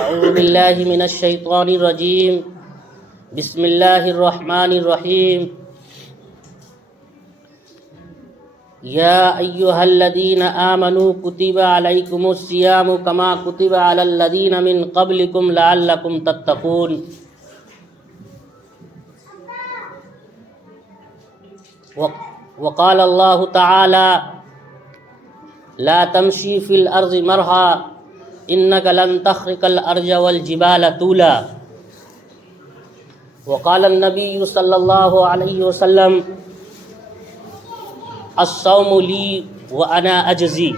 اعوذ باللہ من الشیطان الرجیم بسم اللہ الرحمن الرحیم یا ایہا الذین آمنوا کتب علیکم الصیام کما کتب علی الذین من قبلکم لعلکم تتقون وقال اللہ تعالی لا تمشی فی الارض مرحا انک لن تخرق الارض والجبال طولا وقال النبی صلی اللہ علیہ وسلم الصوم لی وانا اجزی۔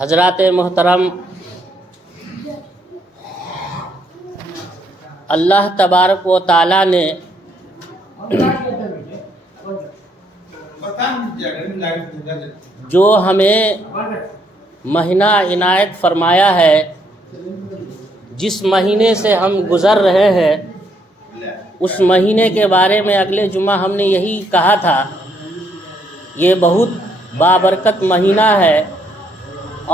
حضرات محترم، اللہ تبارک و تعالی نے جو ہمیں مہینہ عنایت فرمایا ہے، جس مہینے سے ہم گزر رہے ہیں، اس مہینے کے بارے میں اگلے جمعہ ہم نے یہی کہا تھا، یہ بہت بابرکت مہینہ ہے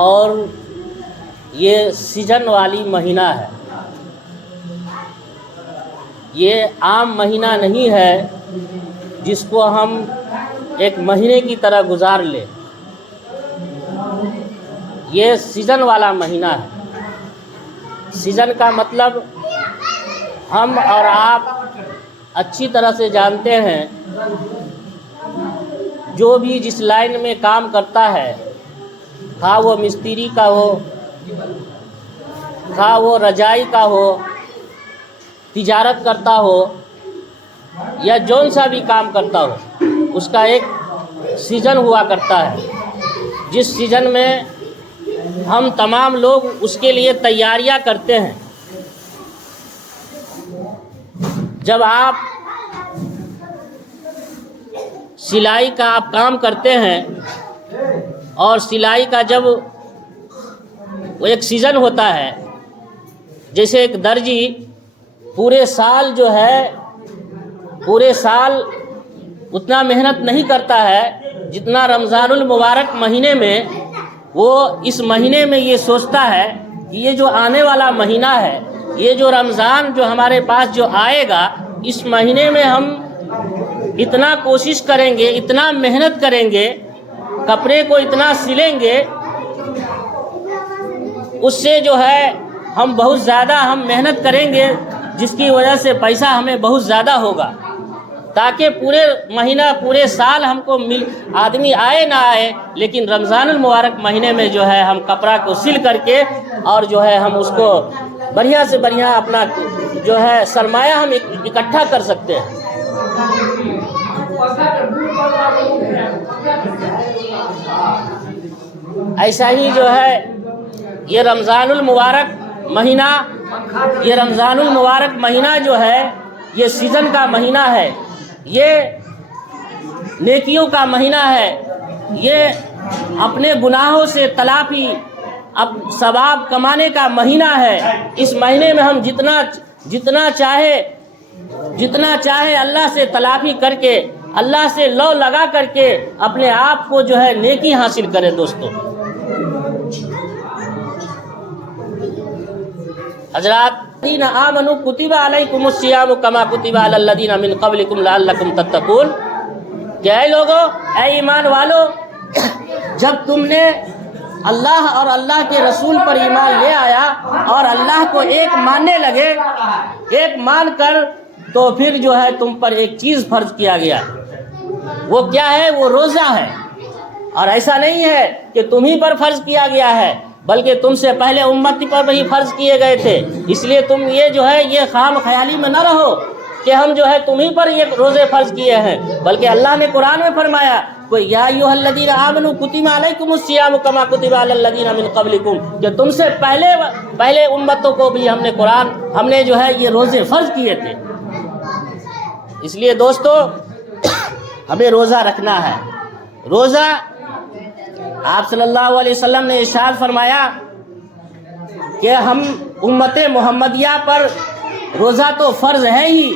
اور یہ سیزن والی مہینہ ہے، یہ عام مہینہ نہیں ہے جس کو ہم ایک مہینے کی طرح گزار لیں، یہ سیزن والا مہینہ ہے۔ سیزن کا مطلب ہم اور آپ اچھی طرح سے جانتے ہیں، جو بھی جس لائن میں کام کرتا ہے، خواہ وہ مستری کا ہو، خواہ وہ رجائی کا ہو، تجارت کرتا ہو یا جون سا بھی کام کرتا ہو، اس کا ایک سیزن ہوا کرتا ہے، جس سیزن میں ہم تمام لوگ اس کے لیے تیاریاں کرتے ہیں۔ جب آپ سلائی کا آپ کام کرتے ہیں اور سلائی کا جب وہ ایک سیزن ہوتا ہے، جیسے ایک درجی پورے سال جو ہے، پورے سال اتنا محنت نہیں کرتا ہے جتنا رمضان المبارک مہینے میں وہ اس مہینے میں یہ سوچتا ہے کہ یہ جو آنے والا مہینہ ہے، یہ جو رمضان جو ہمارے پاس جو آئے گا، اس مہینے میں ہم اتنا کوشش کریں گے، اتنا محنت کریں گے، کپڑے کو اتنا سلیں گے، اس سے جو ہے ہم بہت زیادہ ہم محنت کریں گے، جس کی وجہ سے پیسہ ہمیں بہت زیادہ ہوگا، تاکہ پورے مہینہ پورے سال ہم کو آدمی آئے نہ آئے، لیکن رمضان المبارک مہینے میں جو ہے ہم کپڑا کو سل کر کے اور جو ہے ہم اس کو بڑھیا سے بڑھیا اپنا جو ہے سرمایہ ہم اکٹھا کر سکتے ہیں۔ ایسا ہی جو ہے یہ رمضان المبارک مہینہ، یہ رمضان المبارک مہینہ جو ہے یہ سیزن کا مہینہ ہے، یہ نیکیوں کا مہینہ ہے، یہ اپنے گناہوں سے تلافی ثواب کمانے کا مہینہ ہے۔ اس مہینے میں ہم جتنا چاہے اللہ سے تلافی کر کے، اللہ سے لو لگا کر کے اپنے آپ کو جو ہے نیکی حاصل کرے۔ دوستو حضرات، الذین آمنوا کتب علیکم الصیام کما کتب علی الذین من قبلکم لعلکم تتقون، کہ اے لوگو، اے ایمان والو، جب تم نے اللہ اور اللہ کے رسول پر ایمان لے آیا اور اللہ کو ایک ماننے لگے، ایک مان کر تو پھر جو ہے تم پر ایک چیز فرض کیا گیا، وہ کیا ہے؟ وہ روزہ ہے۔ اور ایسا نہیں ہے کہ تم ہی پر فرض کیا گیا ہے، بلکہ تم سے پہلے امتی پر بھی فرض کیے گئے تھے، اس لیے تم یہ جو ہے یہ خام خیالی میں نہ رہو کہ ہم جو ہے تم ہی پر یہ روزے فرض کیے ہیں، بلکہ اللہ نے قرآن میں فرمایا یا ایھا الذین آمنوا کتب علیکم الصیام کما کتب علی الذین من قبلکم، کہ تم سے پہلے امتوں کو بھی ہم نے جو ہے یہ روزے فرض کیے تھے۔ اس لیے دوستو ہمیں روزہ رکھنا ہے۔ روزہ آپ صلی اللہ علیہ وسلم نے ارشاد فرمایا کہ ہم امت محمدیہ پر روزہ تو فرض ہے ہی،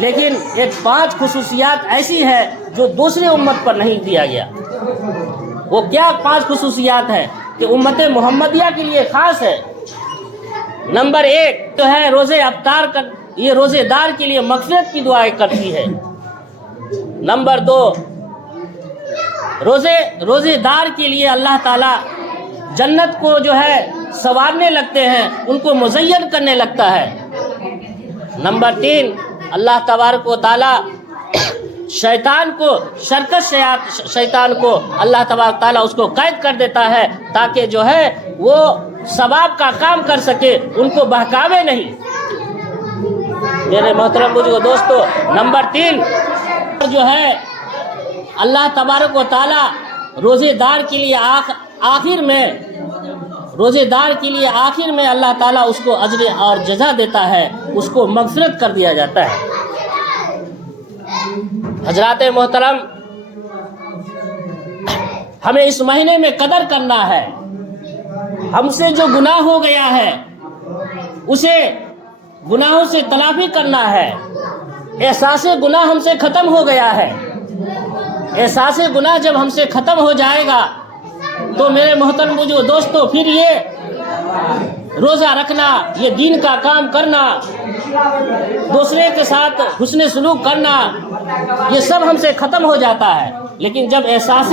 لیکن ایک 5 خصوصیات ایسی ہے جو دوسرے امت پر نہیں دیا گیا۔ وہ کیا 5 خصوصیات ہیں کہ امت محمدیہ کے لیے خاص ہے؟ نمبر 1 جو ہے روزے افطار کا، یہ روزے دار کے لیے مغفرت کی دعائیں کرتی ہے۔ نمبر 2 روزے دار کے لیے اللہ تعالیٰ جنت کو جو ہے سنوارنے لگتے ہیں، ان کو مزین کرنے لگتا ہے۔ نمبر 3 اللہ تبارک و تعالیٰ شیطان کو، شرکش شیطان کو اللہ تبارک تعالیٰ اس کو قید کر دیتا ہے تاکہ جو ہے وہ ثواب کا کام کر سکے، ان کو بہکاوے نہیں۔ میرے محترم بزرگ دوستو، نمبر 3 جو ہے اللہ تبارک و تعالیٰ روزے دار کے لیے آخر میں اللہ تعالیٰ اس کو اجر اور جزا دیتا ہے، اس کو مغفرت کر دیا جاتا ہے۔ حضرات محترم، ہمیں اس مہینے میں قدر کرنا ہے۔ ہم سے جو گناہ ہو گیا ہے اسے گناہوں سے تلافی کرنا ہے۔ احساس گناہ ہم سے ختم ہو گیا ہے۔ احساس گناہ جب ہم سے ختم ہو جائے گا تو میرے محترم جو دوستو، پھر یہ روزہ رکھنا، یہ دین کا کام کرنا، دوسرے کے ساتھ حسن سلوک کرنا، یہ سب ہم سے ختم ہو جاتا ہے۔ لیکن جب احساس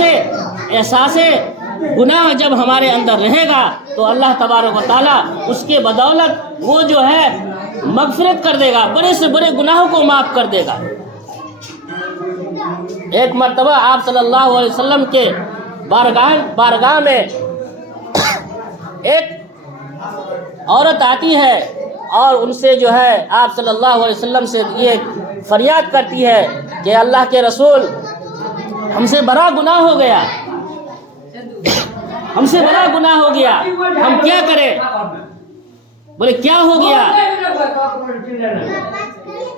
گناہ جب ہمارے اندر رہے گا تو اللہ تبارک و تعالیٰ اس کے بدولت وہ جو ہے مغفرت کر دے گا، بڑے سے بڑے گناہوں کو معاف کر دے گا۔ ایک مرتبہ آپ صلی اللہ علیہ وسلم کے بارگاہ میں ایک عورت آتی ہے اور ان سے جو ہے آپ صلی اللہ علیہ وسلم سے یہ فریاد کرتی ہے کہ اللہ کے رسول، ہم سے بڑا گناہ ہو گیا، ہم کیا کریں؟ بولے کیا ہو گیا؟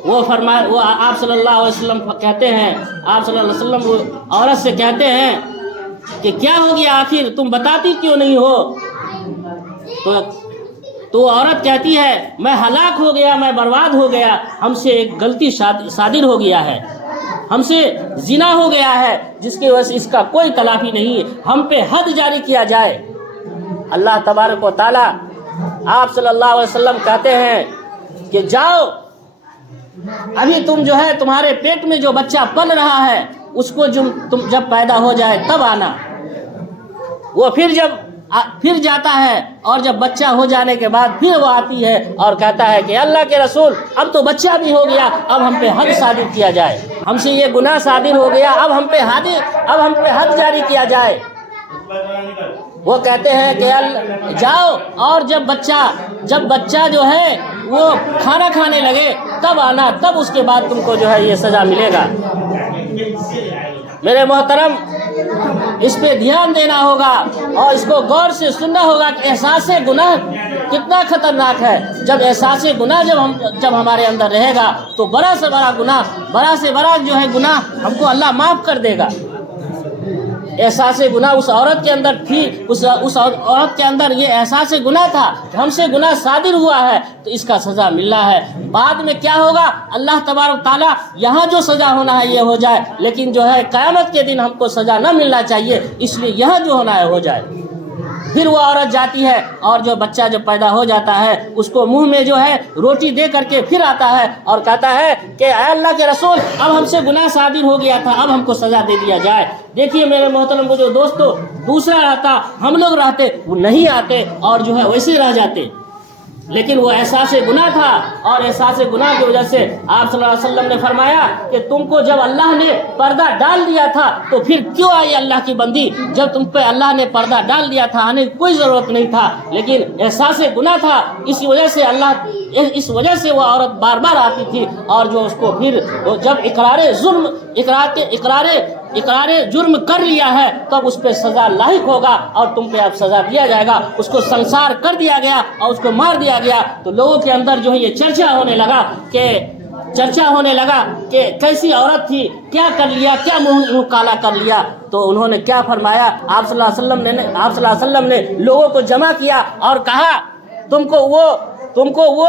وہ آپ صلی اللہ علیہ وسلم کہتے ہیں، آپ صلی اللہ علیہ وسلم وہ عورت سے کہتے ہیں کہ کیا ہو گیا آخر، تم بتاتی کیوں نہیں ہو؟ تو عورت کہتی ہے میں ہلاک ہو گیا، میں برباد ہو گیا، ہم سے ایک غلطی صادر ہو گیا ہے، ہم سے زنا ہو گیا ہے جس کی وجہ سے اس کا کوئی تلافی نہیں ہے، ہم پہ حد جاری کیا جائے۔ اللہ تبارک و تعالیٰ آپ صلی اللہ علیہ وسلم کہتے ہیں کہ جاؤ، ابھی تم جو ہے تمہارے پیٹ میں جو بچہ پل رہا ہے اس کو تم جب پیدا ہو جائے تب آنا۔ وہ پھر جاتا ہے اور جب بچہ ہو جانے کے بعد پھر وہ آتی ہے اور کہتا ہے کہ اللہ کے رسول اب تو بچہ بھی ہو گیا، اب ہم پہ حد صادر کیا جائے، ہم سے یہ گناہ صادر ہو گیا، اب ہم پہ حد جاری کیا جائے۔ وہ کہتے ہیں کہ جاؤ اور جب بچہ جو ہے وہ کھانا کھانے لگے تب آنا، تب اس کے بعد تم کو جو ہے یہ سزا ملے گا۔ میرے محترم، اس پہ دھیان دینا ہوگا اور اس کو غور سے سننا ہوگا کہ احساس گناہ کتنا خطرناک ہے۔ جب احساس گناہ جب ہمارے اندر رہے گا تو بڑا سے بڑا جو ہے گناہ ہم کو اللہ معاف کر دے گا۔ احساس گناہ اس عورت کے اندر تھی، اس عورت کے اندر یہ احساس گناہ تھا کہ ہم سے گناہ صادر ہوا ہے تو اس کا سزا ملنا ہے۔ بعد میں کیا ہوگا؟ اللہ تبارک تعالیٰ یہاں جو سزا ہونا ہے یہ ہو جائے، لیکن جو ہے قیامت کے دن ہم کو سزا نہ ملنا چاہیے، اس لیے یہاں جو ہونا ہے ہو جائے۔ پھر وہ عورت جاتی ہے اور جو بچہ جب پیدا ہو جاتا ہے اس کو منہ میں جو ہے روٹی دے کر کے پھر آتا ہے اور کہتا ہے کہ اے اللہ کے رسول، اب ہم سے گناہ صادر ہو گیا تھا، اب ہم کو سزا دے دیا جائے۔ دیکھیے میرے محترم جو دوستو، دوسرا رہتا، ہم لوگ رہتے، وہ نہیں آتے اور جو ہے ویسے رہ جاتے، لیکن وہ احساس گناہ تھا اور احساس گناہ کی وجہ سے آپ صلی اللہ علیہ وسلم نے فرمایا کہ تم کو جب اللہ نے پردہ ڈال دیا تھا تو پھر کیوں آئی اللہ کی بندی؟ جب تم پہ اللہ نے پردہ ڈال دیا تھا آنے کی کوئی ضرورت نہیں تھا، لیکن احساس گناہ تھا، اس وجہ سے وہ عورت بار بار آتی تھی اور جو اس کو پھر جب اقرار جرم کر لیا ہے تب اس پہ سزا لاحق ہوگا اور تم پہ اب سزا دیا جائے گا۔ اس کو سنسار کر دیا گیا اور اس کو مار دیا گیا تو لوگوں کے اندر جو ہے یہ چرچا ہونے لگا کہ کیسی عورت تھی، کیا کر لیا، کیا منہ کالا کر لیا۔ تو انہوں نے کیا فرمایا؟ آپ صلی اللہ علیہ وسلم نے لوگوں کو جمع کیا اور کہا تم کو وہ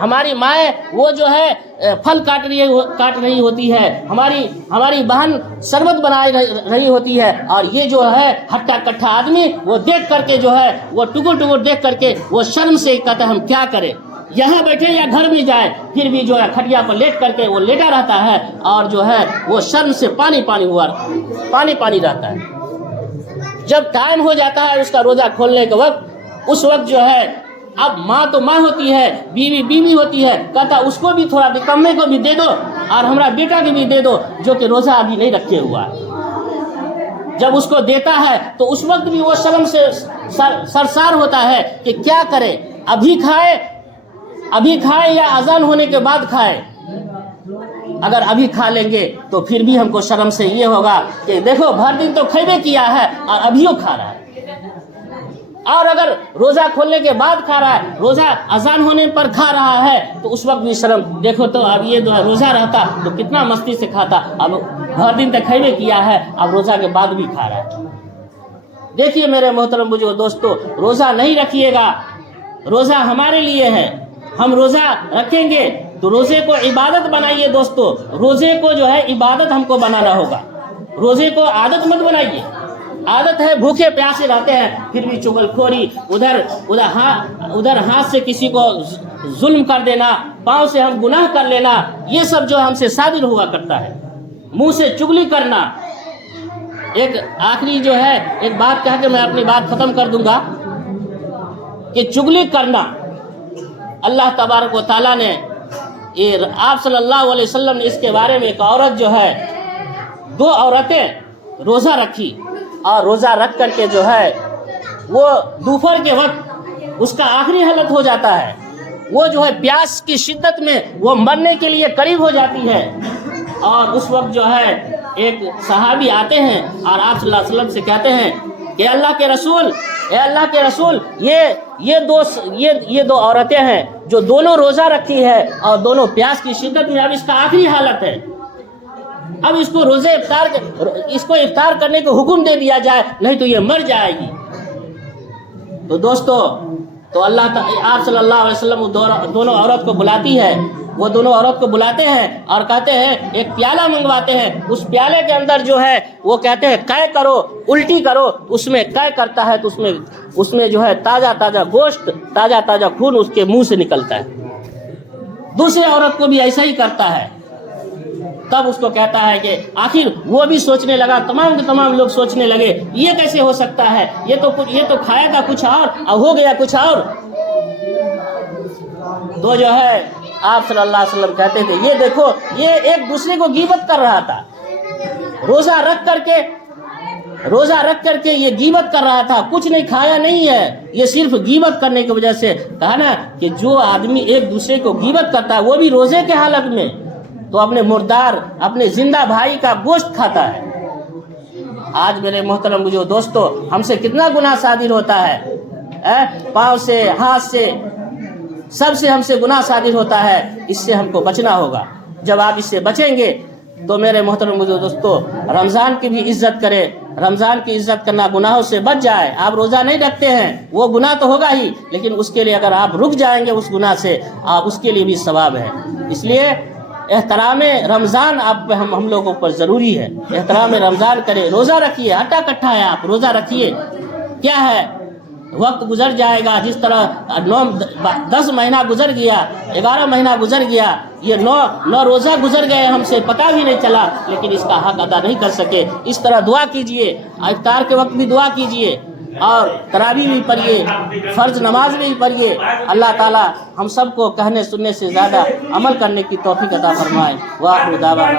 ہماری مائیں وہ جو ہے پھل کاٹ رہی ہوتی ہے، ہماری بہن شربت بنا رہی ہوتی ہے، اور یہ جو ہے ہٹا کٹھا آدمی وہ دیکھ کر کے جو ہے وہ ٹکر دیکھ کر کے وہ شرم سے کہتا ہے ہم کیا کریں، یہاں بیٹھے یا گھر میں جائے، پھر بھی جو ہے کھٹیا پر لیٹ کر کے وہ لیٹا رہتا ہے، اور جو ہے وہ شرم سے پانی رہتا ہے۔ جب ٹائم ہو جاتا ہے اس کا روزہ کھولنے کے وقت، اس وقت جو ہے اب ماں تو ماں ہوتی ہے، بیوی ہوتی ہے، کہتا اس کو بھی تھوڑا نکمے کو بھی دے دو اور ہمارا بیٹا کی بھی دے دو جو کہ روزہ ابھی نہیں رکھے ہوا ہے۔ جب اس کو دیتا ہے تو اس وقت بھی وہ شرم سے سرسار ہوتا ہے کہ کیا کرے، ابھی کھائے یا اذان ہونے کے بعد کھائے۔ اگر ابھی کھا لیں گے تو پھر بھی ہم کو شرم سے یہ ہوگا کہ دیکھو بھر دن تو کھیبے کیا ہے اور ابھیوں کھا رہا ہے، اور اگر روزہ کھولنے کے بعد کھا رہا ہے، روزہ اذان ہونے پر کھا رہا ہے، تو اس وقت بھی شرم، دیکھو تو اب یہ روزہ رہتا تو کتنا مستی سے کھاتا، اب بھر دن تک کھیبے کیا ہے، اب روزہ کے بعد بھی کھا رہا ہے۔ دیکھیے میرے محترم بزرگو دوستو، روزہ نہیں رکھیے گا، روزہ ہمارے لیے ہے، ہم روزہ رکھیں گے تو روزے کو عبادت بنائیے دوستو، روزے کو جو ہے عبادت ہم کو بنانا ہوگا، روزے کو عادت مت بنائیے۔ عادت ہے بھوکے پیاسے رہتے ہیں پھر بھی چغل خوری، ادھر ہاتھ سے کسی کو ظلم کر دینا، پاؤں سے ہم گناہ کر لینا، یہ سب جو ہم سے صادر ہوا کرتا ہے، منہ سے چگلی کرنا۔ ایک آخری جو ہے ایک بات کہہ کے میں اپنی بات ختم کر دوں گا کہ چگلی کرنا، اللہ تبارک و تعالیٰ نے آپ صلی اللہ علیہ وسلم نے اس کے بارے میں، ایک عورت جو ہے، 2 عورتیں روزہ رکھی، اور روزہ رکھ کر کے جو ہے وہ دوپہر کے وقت اس کا آخری حالت ہو جاتا ہے، وہ جو ہے پیاس کی شدت میں وہ مرنے کے لیے قریب ہو جاتی ہے، اور اس وقت جو ہے ایک صحابی آتے ہیں اور آپ صلی اللہ علیہ وسلم سے کہتے ہیں کہ اللہ کے رسول یہ دو عورتیں ہیں جو دونوں روزہ رکھی ہے اور دونوں پیاس کی شدت میں، اب اس کا آخری حالت ہے، اب اس کو افطار کرنے کو حکم دے دیا جائے، نہیں تو یہ مر جائے گی۔ تو دوستو، تو آپ صلی اللہ علیہ وسلم دونوں عورت کو بلاتی ہے، وہ دونوں عورت کو بلاتے ہیں اور کہتے ہیں ایک پیالہ منگواتے ہیں، اس پیالے کے اندر جو ہے وہ کہتے ہیں قے کرو، الٹی کرو، اس میں قے کرتا ہے تو اس میں جو ہے تازہ گوشت، تازہ خون اس کے منہ سے نکلتا ہے۔ دوسری عورت کو بھی ایسا ہی کرتا ہے، تب اس کو کہتا ہے کہ آخر وہ بھی سوچنے لگا، تمام کے تمام لوگ سوچنے لگے یہ کیسے ہو سکتا ہے، یہ تو کھایا تھا کچھ اور ہو گیا کچھ اور۔ تو جو ہے آپ صلی اللہ علیہ وسلم کہتے تھے یہ دیکھو، یہ ایک دوسرے کو غیبت کر رہا تھا، روزہ رکھ کر کے یہ غیبت کر رہا تھا، کچھ نہیں کھایا نہیں ہے، یہ صرف غیبت کرنے کی وجہ سے کہا نا کہ جو آدمی ایک دوسرے کو غیبت کرتا ہے وہ بھی روزے کے حالت میں، تو اپنے مردار، اپنے زندہ بھائی کا گوشت کھاتا ہے۔ آج میرے محترم بزرگو دوستو، ہم سے کتنا گناہ صادر ہوتا ہے، پاؤں سے، ہاتھ سے، سب سے ہم سے گناہ صادر ہوتا ہے، اس سے ہم کو بچنا ہوگا۔ جب آپ اس سے بچیں گے تو میرے محترم بزرگو دوستو، رمضان کی بھی عزت کرے، رمضان کی عزت کرنا، گناہوں سے بچ جائے۔ آپ روزہ نہیں رکھتے ہیں، وہ گناہ تو ہوگا ہی، لیکن اس کے لیے اگر آپ رک جائیں گے اس گناہ سے، آپ اس کے لیے بھی ثواب ہے۔ اس لیے احترام رمضان آپ پہ ہم لوگوں پر ضروری ہے، احترام رمضان کرے، روزہ رکھیے، ہٹا کٹھا ہے آپ روزہ رکھیے، کیا ہے وقت گزر جائے گا، جس طرح 10 مہینہ گزر گیا، 11 مہینہ گزر گیا، یہ 9 روزہ گزر گئے، ہم سے پتہ بھی نہیں چلا، لیکن اس کا حق ادا نہیں کر سکے۔ اس طرح دعا کیجئے، افطار کے وقت بھی دعا کیجئے، اور تراویح بھی پڑھیے، فرض نماز بھی پڑھیے۔ اللہ تعالی ہم سب کو کہنے سننے سے زیادہ عمل کرنے کی توفیق عطا فرمائے۔ وآخر دعوانا